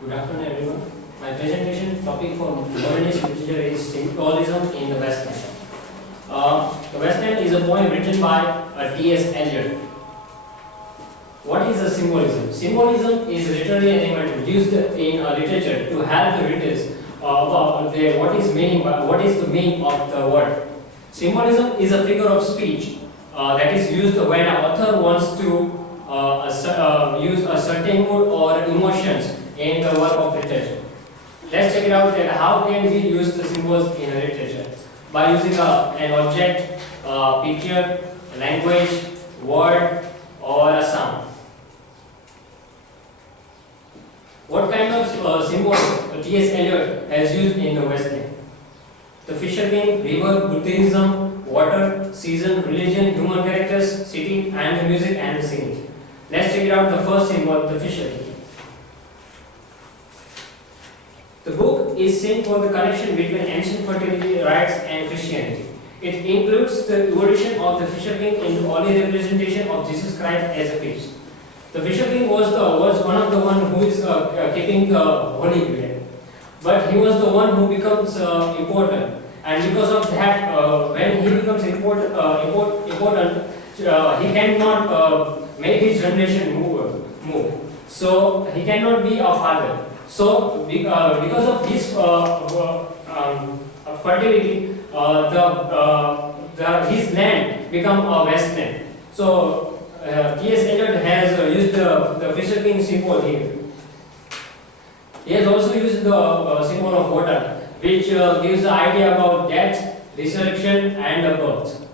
Good afternoon, everyone. My presentation topic for modernist literature is symbolism in the West End. The West End is a poem written by T.S. Eliot. What is a symbolism? Symbolism is a literary element used in literature to help the readers about what is the meaning of the word. Symbolism is a figure of speech that is used when an author wants to use a certain mood or emotions in the work of literature. Let's check it out that how can we use the symbols in literature? By using an object, picture, language, word, or a sound. What kind of symbols T.S. Eliot has used in the West End? The fisher king, river, Buddhism, water, season, religion, human characters, city, and the music and the singing. Let's check it out the first symbol, the fisher king. The book is seen for the connection between ancient fertility rites and Christianity. It includes the evolution of the fisher king into early representation of Jesus Christ as a fish. The fisher king was one of the one who is keeping the Holy Grail, but he was the one who becomes important, and because of that, when he becomes important, he cannot make his generation move. So he cannot be a father. So because of his fertility, his land become a wasteland. So T.S. Eliot has used the fisher king symbol here. He has also used the symbol of water, which gives the idea about death, resurrection, and birth.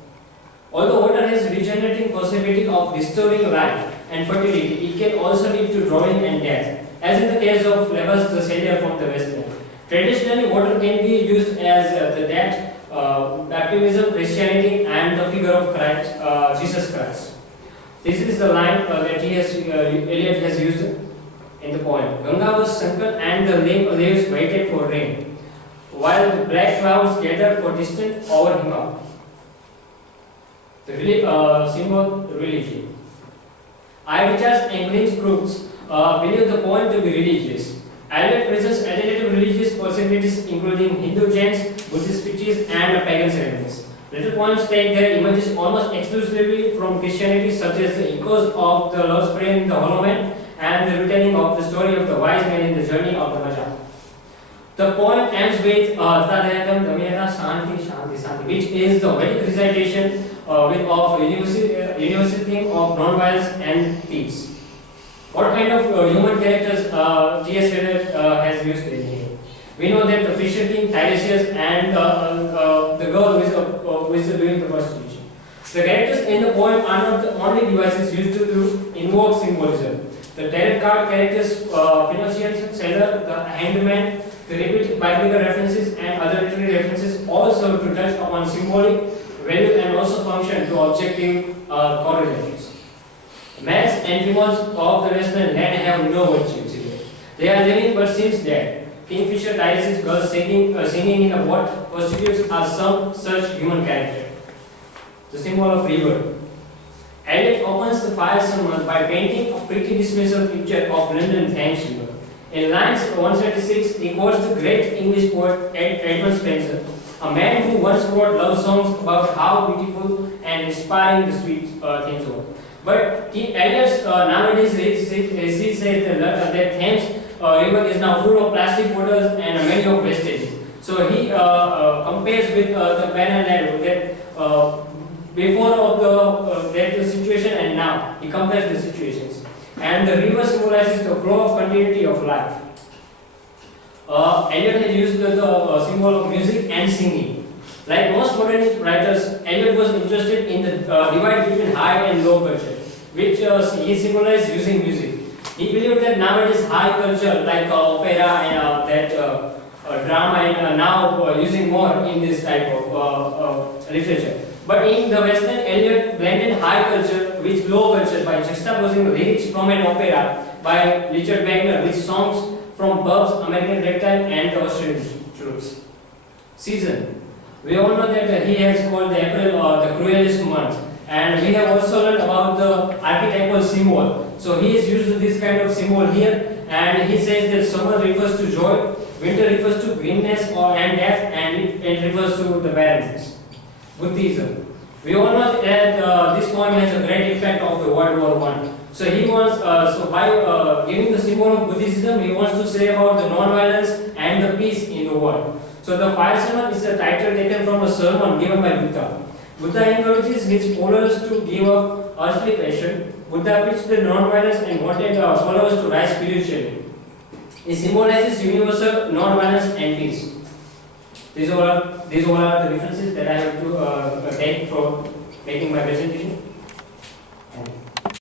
Although water has regenerating possibility of restoring life and fertility, it can also lead to drowning and death, as in the case of Lebas, the sailor from the West End. Traditionally, water can be used as the death, baptism, Christianity, and the figure of Christ, Jesus Christ. This is the line that Eliot has used in the poem. Ganga was sunken and the waves waited for rain, while the black clouds gathered for distant over Hima. The symbol, religion. Richards and Green's groups believe the poem to be religious. Eliot presents alternative religious possibilities including Hindu chants, Buddhist speeches, and pagan ceremonies. Little poems take their images almost exclusively from Christianity, such as the echoes of the Lord's Prayer in the Hollow Man and the retelling of the story of the wise man in the journey of the Maja. The poem ends with Tadayakam Damyata Shanti Shanti Shanti, which is the Vedic recitation of universal theme of non-violence and peace. What kind of human characters T.S. Eliot has used in here? We know that the fisher king, Tiresias, and the girl who is doing the prostitution. The characters in the poem are not the only devices used to invoke symbolism. The tarot card characters, Pinocchio, seller, the handman, the repeated biblical references, and other literary references also to touch upon symbolic value and also function to objective correlations. Males and females of the Western land have no virtues here. They are living but seems dead. Kingfisher, Tiresias, girls singing in a boat, prostitutes are some such human character. The symbol of river. Eliot opens the fire sermon by painting a pretty dismissal picture of London Thames River. In lines 176, he quotes the great English poet Edmund Spenser, a man who once wrote love songs about how beautiful and inspiring the sweet things were. But Eliot nowadays says that Thames river is now full of plastic bottles and many of wastage. So he compares with the parallel that before of that situation and now. He compares the situations. And the river symbolizes the flow of continuity of life. Eliot has used the symbol of music and singing. Like most modernist writers, Eliot was interested in the divide between high and low culture, which he symbolized using music. He believed that nowadays high culture like opera and drama and now using more in this type of literature. But in the Western, Eliot blended high culture with low culture by juxtaposing lyrics from an opera by Richard Wagner with songs from Bub's American Ragtime and the Australian troops. Season. We all know that he has called the April the cruelest month. And we have also learned about the archetypal symbol. So he has used this kind of symbol here, and he says that summer refers to joy, winter refers to greenness and death, and it refers to the barrenness. Buddhism. We all know that this poem has a great impact of the World War One. So he wants, so by giving the symbol of Buddhism, he wants to say about the non-violence and the peace in the world. So the fire sermon is a title taken from a sermon given by Buddha. Buddha encourages his followers to give up earthly passion. Buddha preached the non-violence and wanted followers to rise spiritually. It symbolizes universal non-violence and peace. These all are the differences that I have to take from making my presentation.